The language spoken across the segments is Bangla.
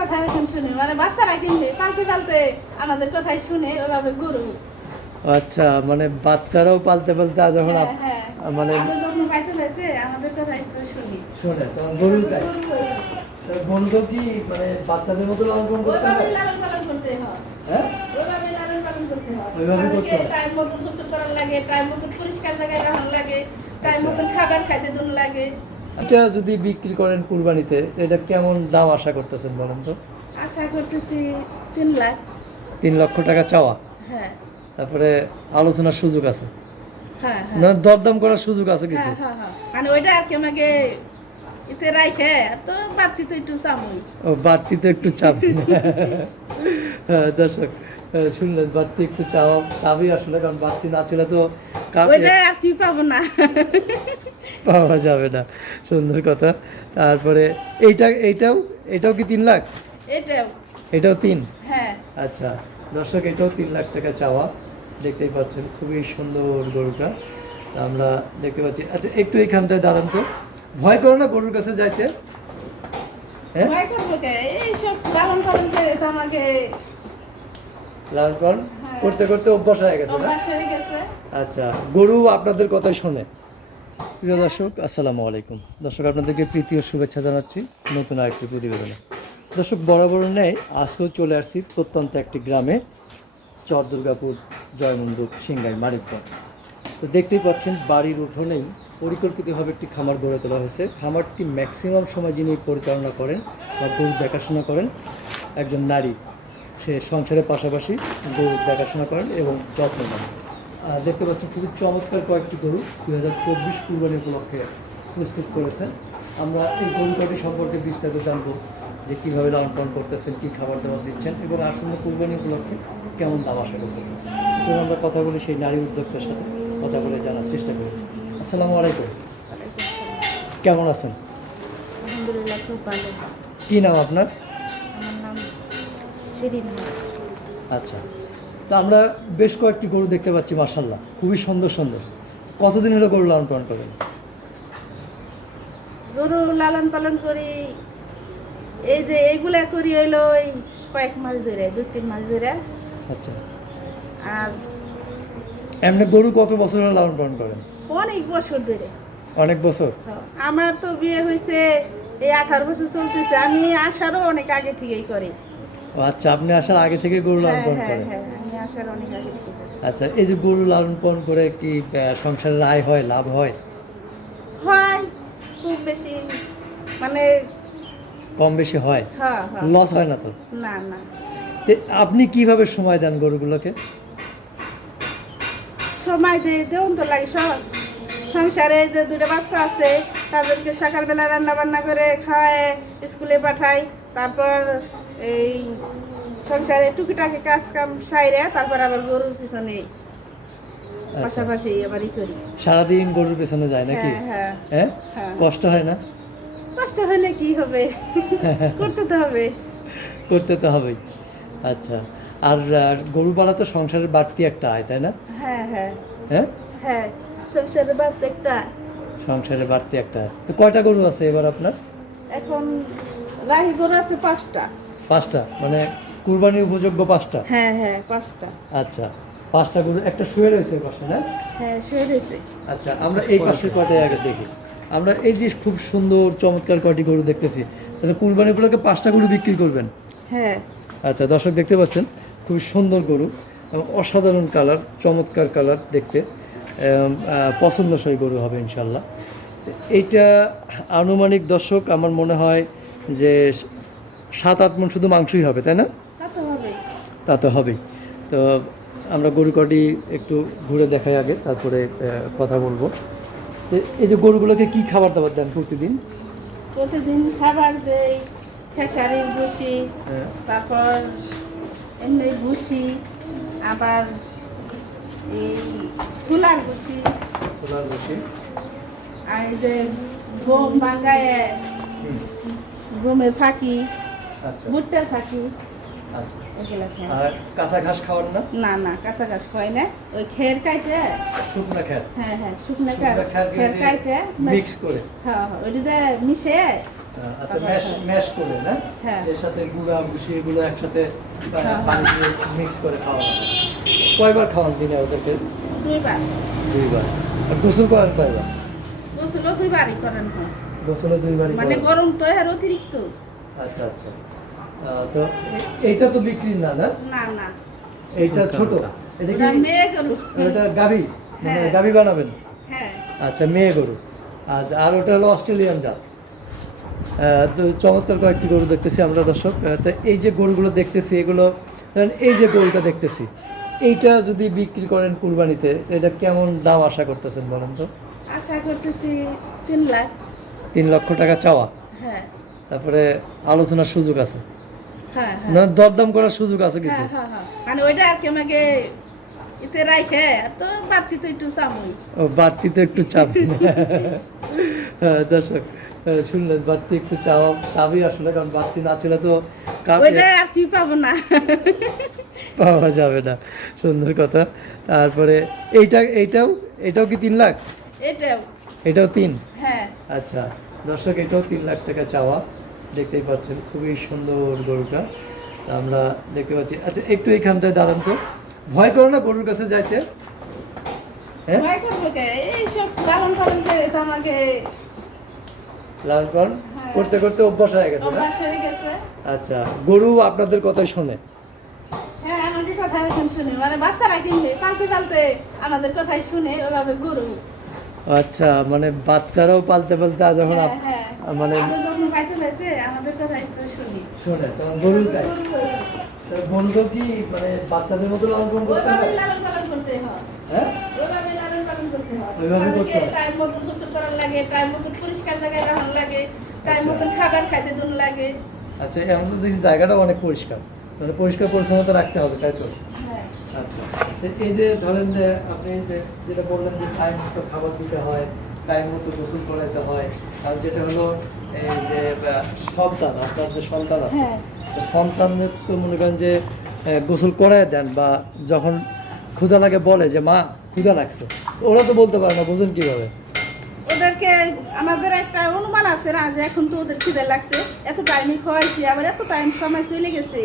কথা এখন শুনে মানে বাচ্চারা কিনবে পালতে পালতে আমাদের কথাই শুনে ওইভাবে গরু। আচ্ছা, মানে বাচ্চারাও পালতে পালতে আজ যখন হ্যাঁ, হ্যাঁ। মানে আমরা যখন পাইতে পাইতে আমাদের কথাই তো শুনি। শোনে তখন গরু গায়। গরুটা কি মানে বাচ্চাদের মতো লালন পালন করতে ওইভাবে হয়? লালন পালন করতে হয়। হ্যাঁ, ওইভাবে লালন পালন করতে হয়। ওইভাবে করতে হয়। টাইম মতো গোসল করার লাগে, টাইম মতো পরিষ্কার জায়গায় রাখার লাগে, টাইম আচ্ছা। মতো খাবার খাইতে দেওয়ার লাগে। এটা যদি বিক্রি করেন কুরবানিতে এটা কেমন দাম আশা করতেছেন বলেন তো? আশা করতেছি 3 লাখ। 3 লক্ষ টাকা চাওয়া, হ্যাঁ, তারপরে আলোচনার সুযোগ আছে, হ্যাঁ, হ্যাঁ। না দরদাম করার সুযোগ আছে কিছু? হ্যাঁ, হ্যাঁ, হ্যাঁ। মানে ওইটা আর কি আমাকে এতে রাখে আর তো বাড়তি তো একটু চামই। ও বাড়তি তো একটু চাপ। হ্যাঁ, দর্শক শুনলেন, বাড়তি একটু চাবই আসলে, কারণ বাড়তি না ছিল তো ওইটা আর কি পাবো না। পাওয়া যাবে না। সুন্দর কথা। তারপরে এটাও কি 3 লাখ? এটাও। এটাও 3? হ্যাঁ। আচ্ছা দর্শক, এটাও 3 লাখ টাকা চাওয়া। দেখতেই পাচ্ছেন খুবই সুন্দর গরুটা আমরা দেখতে পাচ্ছি। আচ্ছা একটু এইখানটায় দাঁড়ান তো, ভয় করো না গরুর কাছে যাইতে? হ্যাঁ, ভয় করবো কে? এইসব লালন পালন করে তো আমাকে লালন পালন করতে করতে অভ্যাস হয়ে গেছে না? অভ্যাস হয়ে গেছে। আচ্ছা, গরু আপনাদের কথাই শোনে। প্রিয় দর্শক আসসালামু আলাইকুম। দর্শক আপনাদেরকে প্রীতি ও শুভেচ্ছা জানাচ্ছি নতুন আরেকটি প্রতিবেদনে। দর্শক বরাবর নেই আজকেও চলে আসছি প্রত্যন্ত একটি গ্রামে, চর দুর্গাপুর, জয়মন্দুর, সিংগাই, মানিকগঞ্জ। তো দেখতেই পাচ্ছেন বাড়ির উঠোনেই পরিকল্পিতভাবে একটি খামার গড়ে তোলা হয়েছে। খামারটি ম্যাক্সিমাম সময় যিনি পরিচালনা করেন বা গরু দেখাশোনা করেন একজন নারী। সে সংসারের পাশাপাশি গরু দেখাশোনা করেন এবং যত্ন নেন। দেখতে পাচ্ছি খুবই চমৎকার কয়েকটি গরু 2024 কুরবানি উপলক্ষে প্রস্তুত করেছেন। আমরা এই গরু কয়টি সম্পর্কে বিস্তারিত জানবো, যে কীভাবে লালন পালন করতেছেন, কী খাবার দাবার দিচ্ছেন এবং আসন্ন কুরবানি উপলক্ষে কেমন দাম আশা করতেছেন। চলুন আমরা কথা বলি সেই নারী উদ্যোক্তার সাথে, কথা বলে জানার চেষ্টা করি। আসসালামু আলাইকুম, কেমন আছেন? আলহামদুলিল্লাহ, খুব ভালো। কী নাম আপনার? আমার নাম শিরিন। আচ্ছা, তো আমরা বেশ কয়েকটি গরু দেখতে পাচ্ছি, মাশাআল্লাহ খুবই সুন্দর সুন্দর। কতদিন হলো গরু লালন পালন করেন? গরু লালন পালন করি এই যে এইগুলা করি হইলো ওই কয়েক মাস ধরে, 2-3 মাস ধরে। আচ্ছা, আর এমনি গরু কত বছর হলো লালন পালন করেন? অনেক বছর ধরে। অনেক বছর? আমার তো বিয়ে হয়েছে এই 18 বছর চলতেছে। আমি আসারও অনেক আগে থেকেই করি। ও আচ্ছা, আপনি আসার আগে থেকে গরু লালন হ্যাঁ, পালন হ্যাঁ, করেন? হ্যাঁ, আমি আসার অনেক আগে থেকে করি। আচ্ছা, এই যে গরু লালন পালন করে কি সংসারের আয় হয়, লাভ হয়? হয় খুব বেশি, মানে কম বেশি হয়? হ্যাঁ, হ্যাঁ। লস হয় না তো? না, না। তো আপনি কিভাবে সময় দেন গরুগুলোকে? সময় দেওয়ান তো লাগে সব। সংসারে যে 2টা বাচ্চা আছে তাদেরকে সকালবেলা রান্না বান্না করে খাওয়ায় স্কুলে পাঠাই। তারপর এই সংসারে টুকিটাকি কাজ কাম সাইরে তারপর আবার গরুর পিছনে আচ্ছা, পাশাপাশি আবার ই করি। সারাদিন গরুর পেছনে যায় নাকি? হ্যাঁ, হ্যাঁ, হ্যাঁ, হ্যাঁ। কষ্ট হয় না? কষ্ট হলে কি হবে, করতে তো হবে। করতে তো হবেই। আচ্ছা, আর গরু পালা তো সংসারের বাড়তি একটা আয়, তাই না? হ্যাঁ, হ্যাঁ, হ্যাঁ, হ্যাঁ। সংসারে বাড়তে একটা সংসারের বাড়তি একটা আয়। তো কয়টা গরু আছে এবার আপনার? এখন রাহি গরু আছে 5টা। 5টা, মানে কুরবানির উপযোগ্য 5টা? হ্যাঁ, হ্যাঁ, 5টা। আচ্ছা, 5টা গরু, একটা শুয়ে রয়েছে এর পাশে না? হ্যাঁ, শুয়ে রয়েছে। আচ্ছা, আমরা এই পাশের কয়টাই আগে দেখি। আমরা এই যে খুব সুন্দর চমৎকার কয়টি গরু দেখতেছি, তাহলে কুরবানি উপলক্ষে 5টা গরু বিক্রি করবেন? হ্যাঁ। আচ্ছা দর্শক দেখতে পাচ্ছেন খুব সুন্দর গরু এবং অসাধারণ কালার, চমৎকার কালার দেখতে, পছন্দসই গরু হবে ইনশাল্লাহ। এইটা আনুমানিক দর্শক আমার মনে হয় যে 7-8 মণ শুধু মাংসই হবে, তাই না? তা তো হবেই। তা তো হবেই। তো আমরা গরু কটি একটু ঘুরে দেখাই আগে, তারপরে কথা বলবো। তো এই যে গরুগুলোকে কি খাবার দাবার দেন প্রতিদিন? প্রতিদিন খাবার দেই খেসারির ভুসি, তারপর এমনি ভুসি, আবার এই ছোলার ভুসি, ছোলার ভুসি, আর এই যে গম ভাঙায় গমের ফাঁকি, আচ্ছা ভুট্টার ফাঁকি, আচ্ছা। এগুলো খাই। আর কাঁচা ঘাস খাওয়ান না? না, না, কাঁচা ঘাস খাই না, ওই খের কাইটে। শুকনা খ্যার? হ্যাঁ, হ্যাঁ, শুকনো শুকনা খের খ্যার কাইটে মিক্স করে? হ্যাঁ, হ্যাঁ, ওইটা মিশে আচ্ছা, ম্যাশ ম্যাশ করে না? হ্যাঁ। এর সাথে গুঁড়া ভুসি এগুলো একসাথে হ্যাঁ। পানি দিয়ে মিক্স করে খাওয়া হয়। কয়বার খাওয়ান দিনে ওদেরকে? 2 বার। 2বার। আর গোসল করেন কয়বার? গোসলও 2 বারই করেন হয়। গোসলে 2বারই মানে করেন? গরম তো আর অতিরিক্ত। আচ্ছা আচ্ছা। তো এইটা তো বিক্রি না, না? না না, এইটা ছোট। এটা কি? ওরা মেয়ে গরু। এটা গাভী? মানে হ্যাঁ। গাভী বানাবেন? হ্যাঁ। আচ্ছা, মেয়ে গরু। আচ্ছা, আর ওটা হলো অস্ট্রেলিয়ান জাত। তো চমৎকার কয়েকটি গরু দেখতেছি আমরা দর্শক। তো এই যে গরুগুলো দেখতেছি এগুলো, ধরেন এই যে গরুটা দেখতেছি, এইটা যদি বিক্রি করেন কুরবানিতে, এটা কেমন দাম আশা করতেছেন বলেন তো? আশা করতেছি 3 লাখ। 3 লক্ষ টাকা চাওয়া, হ্যাঁ তারপরে আলোচনার সুযোগ আছে হ্যাঁ হ্যাঁ। না? দরদাম করার সুযোগ আছে কিছু? হ্যাঁ হ্যাঁ হ্যাঁ। মানে ওইটা আর কি আমাকে এতে রাখে, আর তো বাড়তি তো একটু চামই। ও, বাড়তিতে একটু চাপ। হ্যাঁ, দর্শক শুনলেন, বাড়তি একটু চাবই আসলে, কারণ বাড়তি না ছিল তো ওইটা আর কি পাবো না। পাওয়া যাবে না। সুন্দর কথা। তারপরে এটাও কি 3 লাখ? এটাও। এটাও 3? হ্যাঁ। আচ্ছা দর্শক, এটাও 3 লাখ টাকা চাওয়া। দেখতেই পাচ্ছেন খুবই সুন্দর গরুটা আমরা দেখতে পাচ্ছি। আচ্ছা, একটু এইখানটায় দাঁড়ান তো। ভয় করো না গরুর কাছে যাইতে? হ্যাঁ, ভয় করবো কে? এইসব লালন পালন করে তো আমাকে লালন পালন করতে করতে অভ্যাস হয়ে গেছে না? অভ্যাস হয়ে গেছে। আচ্ছা, গরু আপনাদের কথাই শোনে? হ্যাঁ, আমাদের কথা এখন শুনে, মানে বাচ্চারা কিনলে পালতে পালতে আমাদের কথাই শুনে ওইভাবে গরু। আচ্ছা, মানে বাচ্চারাও পালতে পালতে আর যখন হ্যাঁ হ্যাঁ। মানে আমরা যখন পাইতে পাইতে আমাদের কথাই তো শুনি। শোনে তখন গরু তাই? গরু গরুকে কি মানে বাচ্চাদের মতো লালন পালন করতে ওইভাবে হয়? লালন পালন করতে হয়। হ্যাঁ, ওইভাবে লালন পালন করতে হয়। ওইভাবে করতে হয়। টাইম মতন গোসল করার লাগে, টাইম মতন পরিষ্কার জায়গায় রাখার লাগে, টাইম আচ্ছা। মতন খাবার খাইতে দুন লাগে। আচ্ছা, এখন তো দেখছি জায়গাটা অনেক পরিষ্কার, মানে পরিষ্কার পরিচ্ছন্নতা রাখতে হবে, তাই তো? হ্যাঁ। আচ্ছা, তো এই যে ধরেন যে আপনি যেটা বললেন যে টাইম মতো খাবার দিতে হয়, টাইম মতো গোসল করাইতে হয়, আর যেটা হলো এই যে সন্তান, আপনার যে সন্তান আছে, হ্যাঁ। তো সন্তানদের তো মনে করেন যে গোসল করায় দেন, বা যখন ক্ষুধা লাগে বলে যে মা ক্ষুধা লাগছে, ওরা তো বলতে পারে না, বোঝেন কীভাবে? ওদেরকে আমাদের একটা অনুমান আছে না, যে এখন তো ওদের খিদে লাগছে, এত টাইমে খাওয়াইছি, আবার এত টাইম সময় চলে গেছে,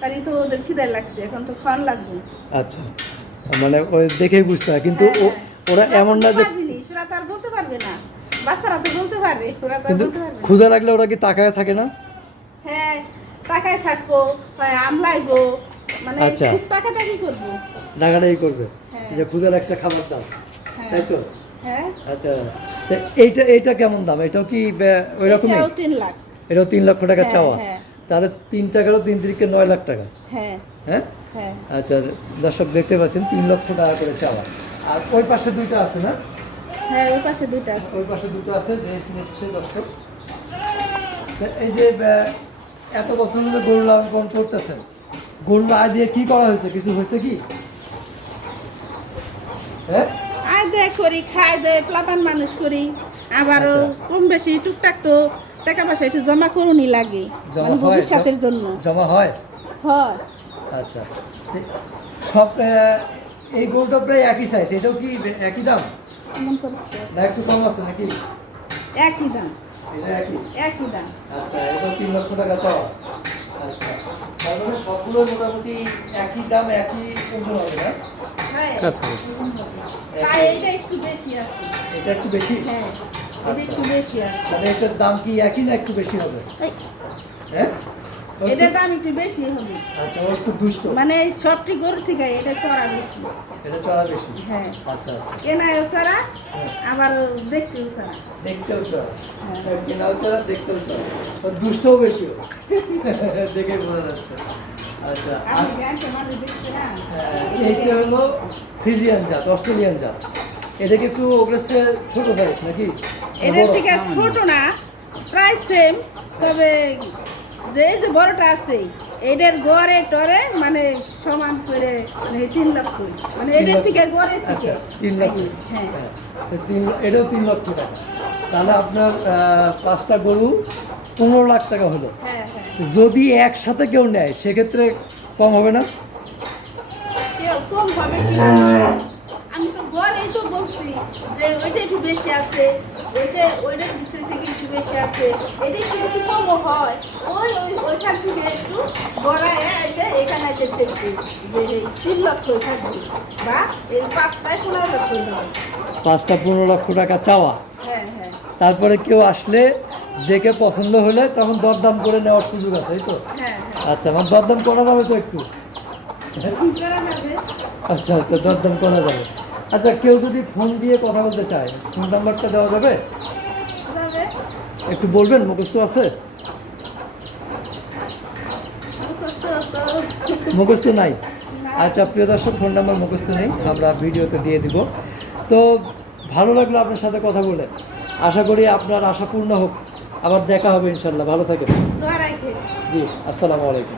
তাই তো ওদের খিদে লাগছে, এখন তো খাওয়ান লাগবে। আচ্ছা, মানে ওই দেখেই বুঝতে হয়, কিন্তু হ্যাঁ, ওরা এমন না যে, জিনিস ওরা তো আর বলতে পারবে না, বাচ্চারা তো বলতে পারবে, ওরা তো আর কিন্তু বলতে পারবে না। ক্ষুধা লাগলে ওরা কি তাকায় থাকে না? হ্যাঁ, তাকায় থাকবো, হয় আমলাইবো, মানে আচ্ছা। খুব তাকাতাকি করবো। ডাকাডাকি করবে হ্যাঁ। যে ক্ষুধা লাগছে খাবার দাও, হ্যাঁ। তাই তো? হ্যাঁ। আচ্ছা, তো এইটা কেমন দাম? এটাও কি ওই রকমই? এটাও 3 লাখ। এটাও 3 লক্ষ টাকা হ্যাঁ, চাওয়া? হ্যাঁ। তাহলে 3 টাকারও 3 তিরিকে 9 লাখ টাকা। হ্যাঁ হ্যাঁ, হ্যাঁ আচ্ছা দর্শক দেখতে পাচ্ছেন 3 লক্ষ টাকা করে চাওয়া। আর ওই পাশে দুইটা আছে না? হ্যাঁ, ওই পাশে দুইটা আছে। ওই পাশে দুটো আছে, রেস নিচ্ছে দর্শক। তো এই যে এত বছর মধ্যে গরু লালন পালন করতেছেন, গরু আয় দিয়ে কি করা হয়েছে? কিছু হয়েছে কি? হ্যাঁ, আয় দেয় করি, খাই দেয়, প্লাবান মানুষ করি, আবারও আচ্ছা। কম বেশি টুকটাক তো টাকা পয়সা একটু জমা করুনি লাগে, জমা মানে হয়? ভবিষ্যতের জন্য। জমা হয়? হয়। আচ্ছা, সব এই গরুটা প্রায় একই সাইজ, এটাও কি একই দাম এমন করে না একটু কম আছে নাকি? একই দাম। এটা একই? একই দাম। আচ্ছা, এটা 3 লক্ষ টাকা চাওয়া। আচ্ছা, তার মানে সবগুলো মোটামুটি একই দাম, একই ওজন হবে না? হ্যাঁ, আচ্ছা। তাই এইটা একটু বেশি আছে। এটা একটু বেশি? হ্যাঁ, এটা আচ্ছা। একটু বেশি আছে। মানে এটার দাম কি একই না একটু বেশি হবে? এই, হ্যাঁ, ও এটার একটু- দাম একটু বেশি হবে, আচ্ছা, ও একটু দুষ্ট, মানে সবটি গরু থেকে এটা চড়া বেশি। এটা চড়া বেশি। হ্যাঁ, আচ্ছা আচ্ছা, কেনায়ও চড়া, আবার দেখতেও চড়া। দেখতেও চড়া, হ্যাঁ। কেনাও চড়া, দেখতেও চড়া, ও দুষ্টও বেশি হবে। দেখে বোঝা যাচ্ছে। আচ্ছা, আর আপনি গ্যাংকে মানুষ দেখছে না? এইটা হলো ফ্রিজিয়ান জাত, অস্ট্রেলিয়ান জাত। এটা কি একটু ওগুলোর চেয়ে ছোট সাইজ নাকি? এদের থেকে ছোট না, প্রায় সেম, তবে যে এই যে বড়টা আছে এদের গড়ে টরে মানে সমান করে, মানে 3 লক্ষ, মানে এদের থেকে গড়ে থেকে। আচ্ছা, 3 লক্ষ। হ্যাঁ। হ্যাঁ, তো এটাও 3 লক্ষ টাকা। তাহলে আপনার 5টা গরু 15 লাখ টাকা হলো। হ্যাঁ হ্যাঁ। যদি একসাথে কেউ নেয় সেক্ষেত্রে কম হবে না? কেউ কম হবে কি? আমি তো গড়েই তো বলছি যে ওইটা একটু বেশি আছে, ওইটার ভিতরে থেকে একটু বেশি আছে, এটা একটু কমও হয়, ওইখান থেকে একটু গড়ায় এসে এখানে এসে ফেলছি যে এই 3 লক্ষ থাকবে বা এই 5টায় 15 লক্ষ হয়। 5-15 লক্ষ টাকা চাওয়া, হ্যাঁ হ্যাঁ তারপরে কেউ আসলে দেখে পছন্দ হলে তখন দরদাম করে নেওয়ার সুযোগ আছে, এই তো? হ্যাঁ আচ্ছা, আমার দরদাম করা যাবে তো একটু? করা যাবে। আচ্ছা আচ্ছা, দরদাম করা যাবে। আচ্ছা, কেউ যদি ফোন দিয়ে কথা বলতে চায়, ফোন নাম্বারটা দেওয়া যাবে? যাবে একটু বলবেন, মুখস্থ আছে? মুখস্থ তো মুখস্থ নাই? আচ্ছা প্রিয় দর্শক, ফোন নাম্বার মুখস্থ নেই, আমরা ভিডিওতে দিয়ে দিব। তো ভালো লাগলো আপনার সাথে কথা বলে, আশা করি আপনার আশা পূর্ণ হোক, আবার দেখা হবে ইনশাল্লাহ। ভালো থাকেন। দোয়া রাখে। জি, আসসালামু আলাইকুম।